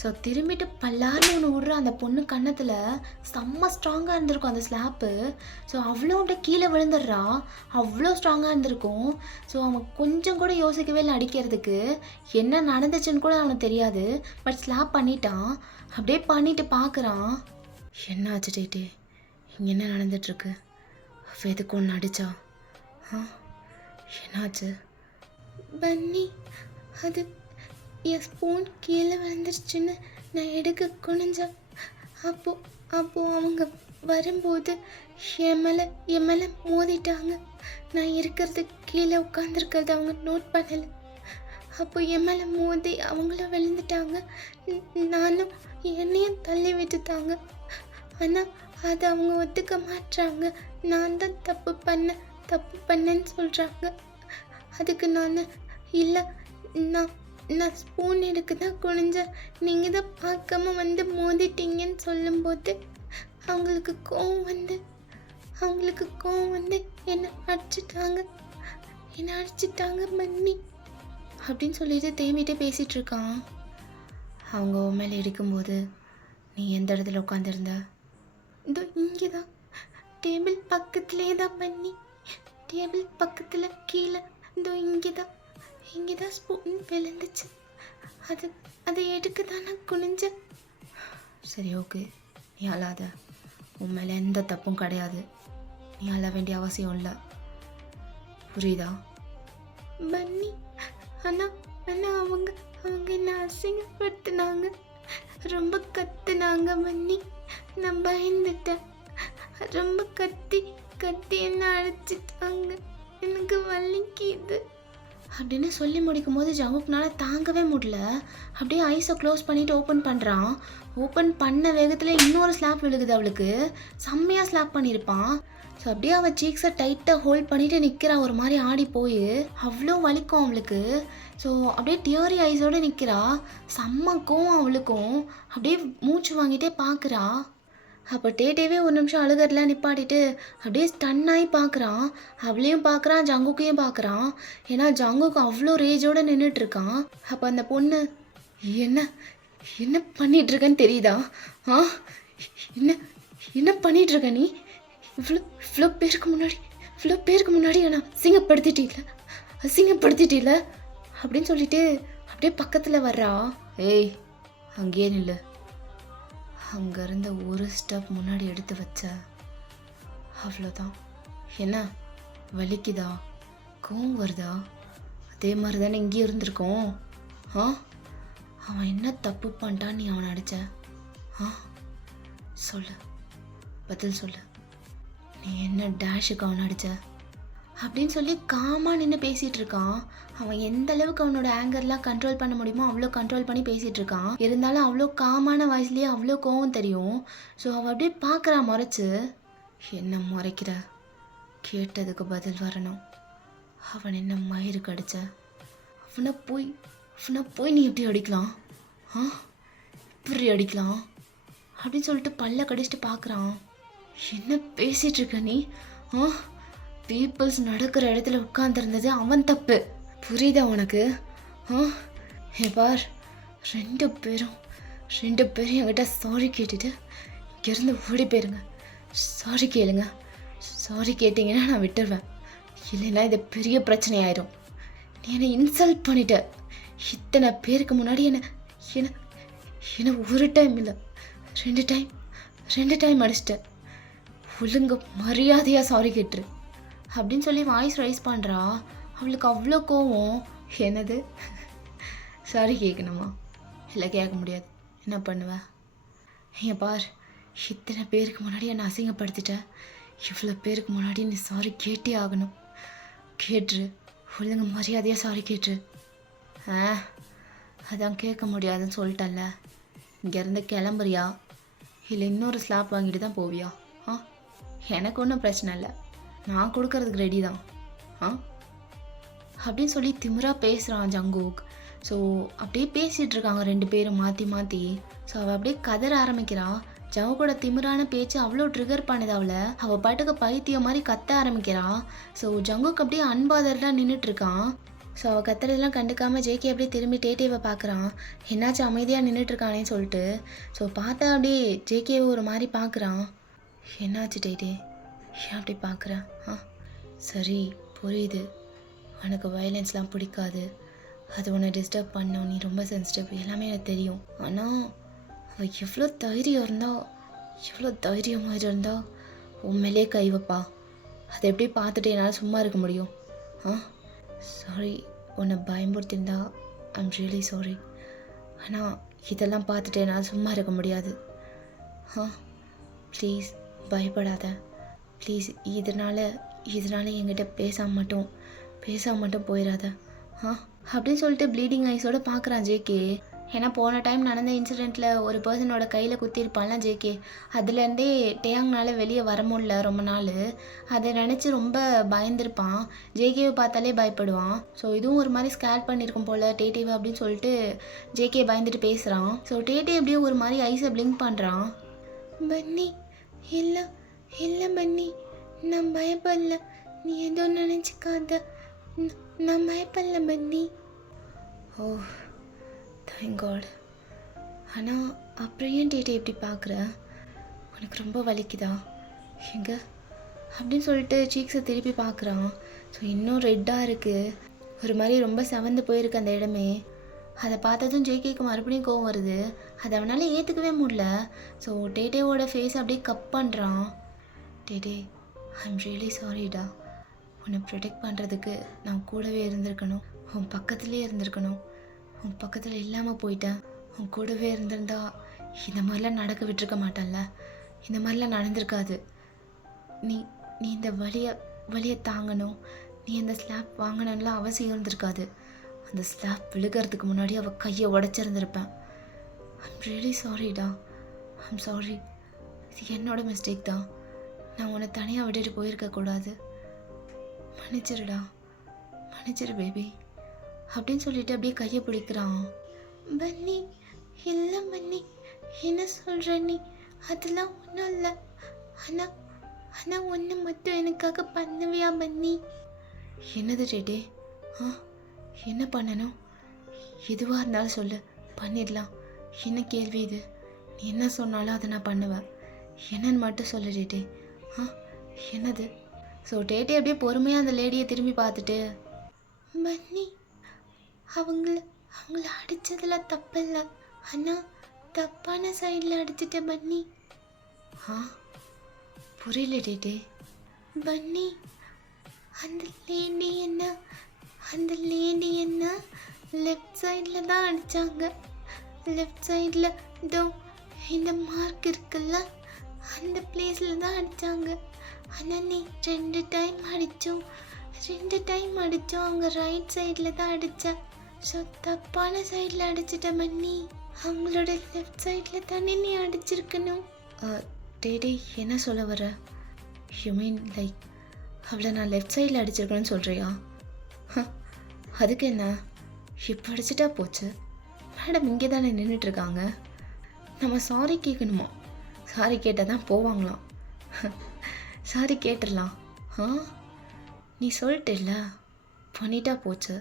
ஸோ திரும்பிட்டு பல்லாருன்னு ஒன்று விடுற அந்த பொண்ணு கன்னத்தில் செம்ம ஸ்ட்ராங்காக இருந்திருக்கும் அந்த ஸ்லாப்பு. ஸோ அவ்வளோ அப்படியே கீழே விழுந்துடுறா, அவ்வளோ ஸ்ட்ராங்காக இருந்திருக்கும். ஸோ அவன் கொஞ்சம் கூட யோசிக்கவே இல்லை அடிக்கிறதுக்கு. என்ன நடந்துச்சுன்னு கூட அவனுக்கு தெரியாது. பட் ஸ்லாப் பண்ணிட்டான். அப்படியே பண்ணிட்டு பார்க்குறான். என்ன ஆச்சு டேட்டே, இங்கே என்ன நடந்துட்டுருக்கு? அவள் எதுக்கு ஒன்று அடிச்சா? என்னாச்சு? பன்னி, அது என் ஸ்பூன் கீழே விழுந்துருச்சுன்னு நான் எடுக்க குனிஞ்சேன். அப்போ அவங்க வரும்போது என் மேலே மோதிட்டாங்க. நான் இருக்கிறது கீழே உட்காந்துருக்கிறது அவங்க நோட் பண்ணலை. அப்போ என் மேலே மோதி அவங்களும் விழுந்துட்டாங்க. நானும் என்னையும் தள்ளி விட்டுட்டாங்க. ஆனால் அதை அவங்க ஒத்துக்க மாட்டுறாங்க. நான் தான் தப்பு பண்ணேன்னு சொல்கிறாங்க. அதுக்கு நான் இல்லை, நான் ஸ்பூன் எடுக்க தான் குனிஞ்சேன், நீங்கள் தான் பார்க்காம வந்து மோதிட்டீங்கன்னு சொல்லும்போது அவங்களுக்கு கோவம் வந்து என்னை அடிச்சிட்டாங்க மன்னி அப்படின்னு சொல்லிட்டு தேம்பிட்டே பேசிகிட்டு இருக்கான். அவங்க மேலே எடுக்கும்போது நீ எந்த இடத்துல உட்காந்துருந்த? இதோ இங்கே தான், டேபிள் பக்கத்துலேயே தான் பண்ணி, டேபிள் பக்கத்தில் கீழே, இதோ இங்கே தான் ஸ்பூன் விழுந்துச்சு. அது அதை எடுக்க தான் நான் குனிஞ்சேன். சரி, ஓகே, நீ அழாத. உன் மேலே எந்த தப்பும் கிடையாது. நீ அழ வேண்டிய அவசியம் இல்லை, புரியுதா? பன்னி, ஆனால் அவங்க என்ன அசிங்கப்படுத்தினாங்க, ரொம்ப கத்துனாங்க பன்னி. நான் பயந்துட்டேன். ரொம்ப கத்தி என்ன அழைச்சிட்டாங்க. எனக்கு வலிக்குது அப்படின்னு சொல்லி முடிக்கும் போது ஜங்குக்னால தாங்கவே முடியல. அப்படியே ஐஸை க்ளோஸ் பண்ணிவிட்டு ஓப்பன் பண்ணுறான். ஓப்பன் பண்ண வேகத்தில் இன்னொரு ஸ்லாப் விழுகுது அவளுக்கு. செம்மையாக ஸ்லாப் பண்ணியிருப்பான். ஸோ அப்படியே அவள் சீக்ஸை டைட்டாக ஹோல்ட் பண்ணிவிட்டு நிற்கிறா, ஒரு மாதிரி ஆடி போய். அவ்வளோ வலிக்கும் அவளுக்கு. ஸோ அப்படியே டியரி ஐஸோடு நிற்கிறா. செம்ம கோவம் அவளுக்கும். அப்படியே மூச்சு வாங்கிட்டே பார்க்குறா. அப்போ டேட்டேவே ஒரு நிமிஷம் அழுகிறதுலாம் நிப்பாட்டிட்டு அப்படியே ஸ்டன் ஆகி பார்க்குறான். அவளையும் பார்க்குறான், ஜங்குக்கையும் பார்க்குறான். ஏன்னா ஜங்குக்கு அவ்வளோ ரேஜோடு நின்றுட்டுருக்கான். அப்போ அந்த பொண்ணு, என்ன பண்ணிகிட்ருக்கன்னு தெரியுதா? என்ன பண்ணிகிட்ருக்க நீ? இவ்வளோ பேருக்கு முன்னாடி நான் அசிங்கப்படுத்திட்டில்ல அப்படின்னு சொல்லிட்டு அப்படியே பக்கத்தில் வர்றா. ஏய், அங்கேயே நில்லு. அங்கேருந்து ஒரு ஸ்டெப் முன்னாடி எடுத்து வச்ச, அவ்வளோதான். என்ன வலிக்குதா, கோவம் வருதா? அதே மாதிரி தானே இங்கேயும் இருந்திருக்கோம். அவன் என்ன தப்பு பண்ணிட்டான் நீ அவனை அடிச்ச? சொல்லு, பதில் சொல்லு. நீ என்ன டேஷுக்கு அவனை அடிச்ச அப்படின்னு சொல்லி காமாக நின்று பேசிகிட்டு இருக்கான். அவன் எந்த அளவுக்கு அவனோட ஆங்கர்லாம் கண்ட்ரோல் பண்ண முடியுமோ அவ்வளோ கண்ட்ரோல் பண்ணி பேசிகிட்டு இருக்கான். இருந்தாலும் அவ்வளோ காமான வாய்ஸ்லேயே அவ்வளோ கோவம் தெரியும். ஸோ அவள் அப்படியே பார்க்குறா முறைச்சு. என்ன முறைக்கிற? கேட்டதுக்கு பதில் வரணும். அவன் என்ன மயிருக்கு அடித்த? அவனை போய் நீ எப்படி அடிக்கலாம்? இப்படி அடிக்கலாம் அப்படின்னு சொல்லிட்டு பல்ல கடிச்சிட்டு பார்க்குறான். என்ன பேசிகிட்டு இருக்க நீ? பீப்புள்ஸ் நடக்கிற இடத்துல உட்காந்துருந்தது அவன் தப்பு, புரியுதா உனக்கு? பார், ரெண்டு பேரும் என்கிட்ட சாரி கேட்டுட்டு இங்கேருந்து ஓடி போயிருங்க. சாரி கேளுங்க. சாரி கேட்டிங்கன்னா நான் விட்டுருவேன், இல்லைன்னா இது பெரிய பிரச்சனை ஆயிரும். நீ என்னை இன்சல்ட் பண்ணிட்ட. இத்தனை பேருக்கு முன்னாடி என்ன ஒரு டைம் இல்லை, ரெண்டு டைம் அடிச்சிட்டேன். ஒழுங்க மரியாதையாக சாரி கேட்டுரு அப்படின்னு சொல்லி வாய்ஸ் ரைஸ் பண்ணுறா. அவளுக்கு அவ்வளோ கோவம். என்னது சாரி கேட்கணுமா? இல்லை, கேட்க முடியாது. என்ன பண்ணுவேன்? ஏன் பார், இத்தனை பேருக்கு முன்னாடி என்னை அசிங்கப்படுத்திட்டேன். இவ்வளோ பேருக்கு முன்னாடி நீ சாரி கேட்டே ஆகணும். கேட்டுரு, ஒழுங்க மரியாதையாக சாரி கேட்டுரு. அதான் கேட்க முடியாதுன்னு சொல்லிட்டேன்ல. இங்கேருந்து கிளம்புறியா இல்லை இன்னொரு ஸ்லாப் வாங்கிட்டு தான் போவியா? எனக்கு ஒன்றும் பிரச்சனை இல்லை, நான் கொடுக்கறதுக்கு ரெடி தான் அப்படின்னு சொல்லி திமிராக பேசுகிறான் ஜங்குக். ஸோ அப்படியே பேசிகிட்டு இருக்காங்க ரெண்டு பேரும் மாற்றி. ஸோ அவள் அப்படியே கதற ஆரம்பிக்கிறா. ஜங்குக்கோட திமிரான பேச்சு அவ்வளோ ட்ரிகர் பண்ணுது அவளை. அவள் பாட்டுக்கு பைத்தியம் மாதிரி கத்த ஆரம்பிக்கிறா. ஸோ ஜங்குக் அப்படியே அன்பாதர்லாம் நின்றுட்டுருக்கான். ஸோ அவள் கத்துறதெல்லாம் கண்டுக்காமல் ஜேகே அப்படியே திரும்பி டேட்டேவை பார்க்குறான். என்னாச்சும் அமைதியாக நின்றுட்டுருக்கானேன்னு சொல்லிட்டு. ஸோ பார்த்தா அப்படியே ஜேகேவை ஒரு மாதிரி பார்க்குறான். என்னாச்சு டேட்டே, ஏன் அப்படி பார்க்குற? சரி, புரியுது, உனக்கு வயலன்ஸ்லாம் பிடிக்காது, அது உன்னை டிஸ்டர்ப் பண்ணும், நீ ரொம்ப சென்சிட்டிவ், எல்லாமே எனக்கு தெரியும். ஆனால் அவள் எவ்வளோ தைரியமாக இருந்தா உண்மையிலே கை வைப்பா. அதை எப்படி பார்த்துட்டு என்னால் சும்மா இருக்க முடியும்? சாரி, உன்னை பயன்படுத்தியிருந்தா ஐம் ரியலி சாரி. ஆனால் இதெல்லாம் பார்த்துட்டு என்னால் சும்மா இருக்க முடியாது. ப்ளீஸ் பயப்படாத, ப்ளீஸ். இதனால் என்கிட்ட பேசாமல் மட்டும் போயிடாத அப்படின்னு சொல்லிட்டு ப்ளீடிங் ஐஸோடு பார்க்குறான் ஜேகே. ஏன்னா போன டைம் நடந்த இன்சிடெண்ட்டில் ஒரு பர்சனோட கையில் குத்திருப்பான்ல ஜேகே, அதுலேருந்தே டேயாங்னால வெளியே வர முடியல ரொம்ப நாள். அதை நினச்சி ரொம்ப பயந்துருப்பான். ஜேகேவை பார்த்தாலே பயப்படுவான். ஸோ இதுவும் ஒரு மாதிரி ஸ்கேர் பண்ணியிருக்கும் போல் டேட்டேவை அப்படின்னு சொல்லிட்டு ஜேகே பயந்துட்டு பேசுகிறான். ஸோ டேட்டே அப்படியே ஒரு மாதிரி ஐஸை பிளிங்க் பண்ணுறான். பன்னி, இல்லை பன்னி, நான் பயப்படல, நீ ஏதோ நினச்சிக்காத, நான் பயப்படல பன்னி. Oh thank God. ஆனால் அப்புறம் ஏன் டேட்டை எப்படி பார்க்குற? உனக்கு ரொம்ப வலிக்குதா? எங்க அப்படின்னு சொல்லிட்டு சீக்ஸை திருப்பி பார்க்குறான். ஸோ இன்னும் ரெட்டாக இருக்குது, ஒரு மாதிரி ரொம்ப செவந்து போயிருக்கு அந்த இடமே. அதை பார்த்ததும் ஜேகேக்கு மறுபடியும் கோவம் வருது. அதை அவனால் ஏற்றுக்கவே முடியல. ஸோ டேட்டேவோட ஃபேஸ் அப்படியே கப் பண்ணுறான். டேட்டே, ஐ எம் ரியலி சாரிடா. உன்னை ப்ரொடெக்ட் பண்ணுறதுக்கு நான் கூடவே இருந்திருக்கணும், உன் பக்கத்துலேயே இருந்திருக்கணும். உன் பக்கத்தில் இல்லாமல் போயிட்டேன். உன் கூடவே இருந்திருந்தா இந்த மாதிரிலாம் நடக்க விட்டுருக்க மாட்டேன்ல, இந்த மாதிரிலாம் நடந்திருக்காது. நீ நீ இந்த வலியை தாங்கணும், நீ அந்த ஸ்லாப் வாங்கணும்லாம் அவசியம் இருந்திருக்காது. அந்த ஸ்லாப் விழுகிறதுக்கு முன்னாடி அவள் கையை உடச்சிருந்துருப்பேன். ஐம் ரியலி சாரிடா, ஐம் சாரி. இது என்னோட மிஸ்டேக் தான். நான் உன்னை தனியாக விட்டுட்டு போயிருக்கக்கூடாது. மன்னிச்சிருடா, மன்னிச்சிரு பேபி அப்படின்னு சொல்லிட்டு அப்படியே கையை பிடிக்கிறான். பன்னி, இல்லை பன்னி, என்ன சொல்கிற நீ? அதெல்லாம் ஒன்றும் இல்லை. ஆனால் ஒன்று மட்டும் எனக்காக பண்ணுவியா பன்னி? என்னது டேட்டே? என்ன பண்ணணும்? எதுவாக இருந்தாலும் சொல்லு, பண்ணிடலாம். என்ன கேள்வி இது? நீ என்ன சொன்னாலும் அதை நான் பண்ணுவேன். என்னன்னு மட்டும் சொல்லு டேட்டே. என்னது? ஸோ டேட்டே அப்படியே பொறுமையாக அந்த லேடியை திரும்பி பார்த்துட்டு, பன்னி, அவங்கள அடித்ததில் தப்பில்லை, ஆனால் தப்பான சைடில் அடிச்சிட்டேன் பன்னி. புரியல டேட்டே. பன்னி, அந்த லேடி என்ன லெஃப்ட் சைடில் தான் அடித்தாங்க. லெஃப்ட் சைடில் இதோ இந்த மார்க் இருக்குல்ல, அந்த பிளேஸில் தான் அடித்தாங்க. ஆனால் நீ 2 டைம் அடித்தோம் அவங்க ரைட் சைடில் தான் அடித்தா. ஸோ தப்பான சைடில் அடிச்சிட்ட பன்னி. அவங்களோட லெஃப்ட் சைடில் தானே நீ அடிச்சிருக்கணும். டேடே, என்ன சொல்ல வர? யூ மீன் லைக் அவளை நான் லெஃப்ட் சைடில் அடிச்சிருக்கணும்னு சொல்கிறியா? அதுக்கு என்ன, இப்போ அடிச்சிட்டா போச்சு. மேடம் இங்கே தானே நின்றுட்டுருக்காங்க. நம்ம சாரி கேட்கணுமா? சாரி கேட்டால் தான் போவாங்களாம். சாரி கேட்டுடலாம். நீ சொல்லிட்டல, பண்ணிட்டா போச்சு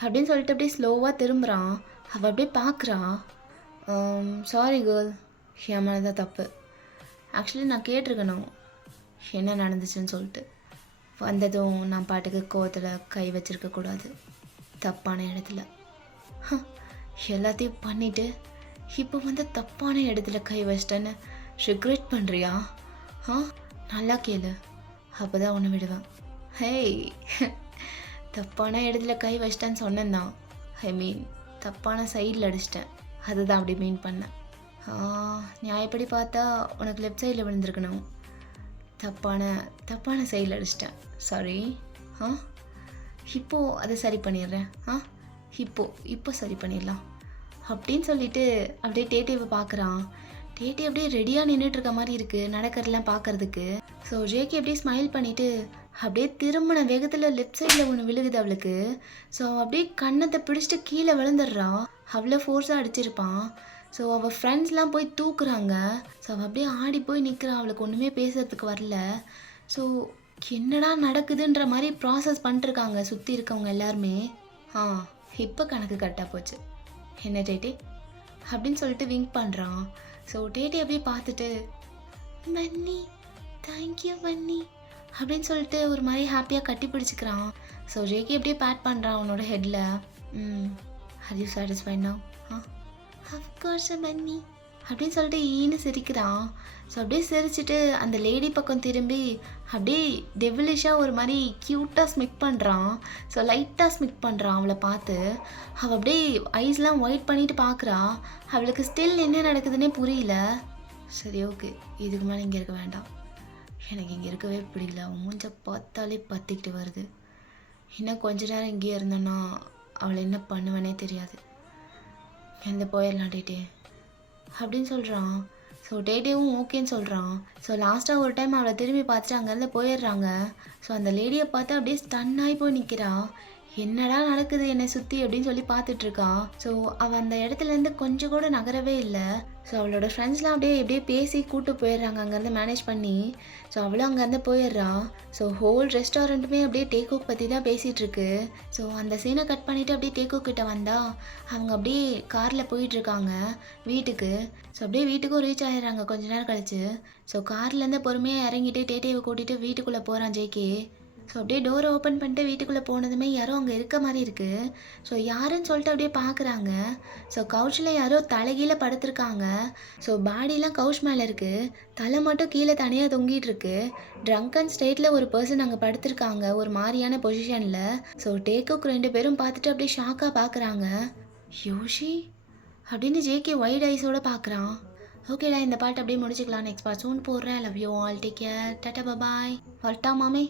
அப்படின்னு சொல்லிட்டு அப்படியே ஸ்லோவாக திரும்புகிறான். அவள் அப்படியே பார்க்குறான். சாரி கேர்ள், என் மேலே தான் தப்பு. ஆக்சுவலி நான் கேட்டிருக்கணும் என்ன நடந்துச்சுன்னு சொல்லிட்டு. வந்ததும் நான் பாட்டுக்கு கோவத்தில் கை வச்சிருக்கக்கூடாது தப்பான இடத்துல. எல்லாத்தையும் பண்ணிவிட்டு இப்போ வந்து தப்பான இடத்துல கை வச்சிட்டேன்னு ரிக்ரெட் பண்ணுறியா? நல்லா கேளு, அப்போ தான் ஒன்று விடுவேன். ஹேய், தப்பான இடத்துல கை வச்சிட்டேன்னு சொன்னேன் தான். ஐ மீன் தப்பான சைடில் அடிச்சிட்டேன், அதுதான் அப்படி மீன் பண்ணேன். நியாயப்படி பார்த்தா உனக்கு லெஃப்ட் சைடில் விழுந்திருக்கணும். தப்பான சைடில் அடிச்சிட்டேன், சாரி. இப்போது அதை சரி பண்ணிடுறேன். இப்போ சரி பண்ணிடலாம் அப்படின்னு சொல்லிட்டு அப்படியே டேட்டேவை பார்க்குறான். டேட்டே அப்படியே ரெடியாக நின்றுட்டுருக்க மாதிரி இருக்குது நடக்கிறதுலாம் பார்க்குறதுக்கு. ஸோ ஜேகே அப்படியே ஸ்மைல் பண்ணிவிட்டு அப்படியே திரும்பின வேகத்தில் லெஃப்ட் சைடில் ஒன்று விழுகுது அவளுக்கு. ஸோ அப்படியே கன்னத்தை பிடிச்சிட்டு கீழே விழுந்துடுறான். அவ்வளோ ஃபோர்ஸாக அடிச்சிருப்பான். ஸோ அவள் ஃப்ரெண்ட்ஸ்லாம் போய் தூக்குறாங்க. ஸோ அவள் அப்படியே ஆடி போய் நிற்கிறான். அவளுக்கு ஒன்றுமே பேசுறதுக்கு வரல. ஸோ என்னடா நடக்குதுன்ற மாதிரி ப்ராசஸ் பண்ணிட்டுருக்காங்க சுற்றி இருக்கவங்க எல்லாருமே. இப்போ கணக்கு கரெக்டாக போச்சு. என்ன டேட்டே அப்படின்னு சொல்லிட்டு விங்க் பண்ணுறான். ஸோ டேட்டே அப்படியே பார்த்துட்டு, பன்னி தேங்க்யூ பன்னி அப்படின்னு சொல்லிட்டு ஒரு மாதிரி ஹாப்பியாக கட்டி பிடிச்சிக்கிறான். ஸோ ஜேகே அப்படியே பேட் பண்ணுறான் அவனோட ஹெட்டில். Are you satisfied now? Of course bunny அப்படின்னு சொல்லிட்டு ஈன்னு சிரிக்கிறான். ஸோ அப்படியே சிரிச்சுட்டு அந்த லேடி பக்கம் திரும்பி அப்படியே டெவிலிஷாக ஒரு மாதிரி க்யூட்டாக ஸ்மிக் பண்ணுறான். ஸோ லைட்டாக ஸ்மிக் பண்ணுறான் அவளை பார்த்து. அவள் அப்படியே ஐஸ்லாம் ஒயிட் பண்ணிட்டு பார்க்குறா. அவளுக்கு ஸ்டில் என்ன நடக்குதுன்னே புரியல. சரி, ஓகே, இதுக்கு மேலே இங்கே இருக்க வேண்டாம். எனக்கு இங்கே இருக்கவே பிடிக்கல. அவன் மூஞ்ச பார்த்தாலே பற்றிக்கிட்டு வருது. இன்னும் கொஞ்ச நேரம் இங்கேயே இருந்தோன்னா அவளை என்ன பண்ணுவேனே தெரியாது. எந்த போயிடலாம் டேட்டே அப்படின்னு சொல்கிறான். ஸோ டேட்டேவும் ஓகேன்னு சொல்கிறான். ஸோ லாஸ்ட்டாக ஒரு டைம் அவளை திரும்பி பார்த்துட்டு அங்கேருந்து போயிடுறாங்க. ஸோ அந்த லேடியை பார்த்து அப்படியே ஸ்டன் ஆகி போய் நிற்கிறா. என்னடா நடக்குது என்னை சுற்றி அப்படின்னு சொல்லி பார்த்துட்டு இருக்கான். ஸோ அவள் அந்த இடத்துலேருந்து கொஞ்சம் கூட நகரவே இல்லை. ஸோ அவளோட ஃப்ரெண்ட்ஸ்லாம் அப்படியே எப்படியே பேசி கூட்டு போயிடுறாங்க அங்கேருந்து மேனேஜ் பண்ணி. ஸோ அவளும் அங்கேருந்து போயிடுறான். ஸோ ஹோல் ரெஸ்டாரண்ட்டுமே அப்படியே டேக்குக் பற்றி தான் பேசிகிட்டு இருக்கு. ஸோ அந்த சீனை கட் பண்ணிவிட்டு அப்படியே டேக்குக் கிட்ட வந்தா அவங்க அப்படியே காரில் போயிட்டுருக்காங்க வீட்டுக்கு. ஸோ அப்படியே வீட்டுக்கும் ரீச் ஆகிடுறாங்க கொஞ்ச நேரம் கழிச்சு. ஸோ கார்லேருந்து பொறுமையாக இறங்கிட்டு டேட்டேவை கூட்டிகிட்டு வீட்டுக்குள்ளே போகிறான் ஜேகே. ஸோ அப்படியே டோரை ஓப்பன் பண்ணிட்டு வீட்டுக்குள்ளே போனதுமே யாரோ அங்கே இருக்க மாதிரி இருக்குது. ஸோ யாருன்னு சொல்லிட்டு அப்படியே பார்க்குறாங்க. ஸோ கவுச்சில் யாரோ தலைகீழ படுத்திருக்காங்க. ஸோ பாடிலாம் கவுச் மேலே இருக்குது. தலை மட்டும் கீழே தனியாக தொங்கிட்டு இருக்கு. ட்ரங்கன் ஸ்டேட்டில் ஒரு பர்சன் அங்கே படுத்திருக்காங்க ஒரு மாதிரியான பொசிஷனில். ஸோ டேக்குக் 2 பேரும் பார்த்துட்டு அப்படியே ஷாக்காக பார்க்குறாங்க. யோஷி அப்படின்னு ஜேகே வைட் ஐஸோட பார்க்குறான். ஓகேடா, இந்த பாட்டு அப்படியே முடிச்சுக்கலாம். நெக்ஸ்ட் பார்ட் சூன் போடுறேன். Love you all, take care, tata bye. வரட்டா மாமே.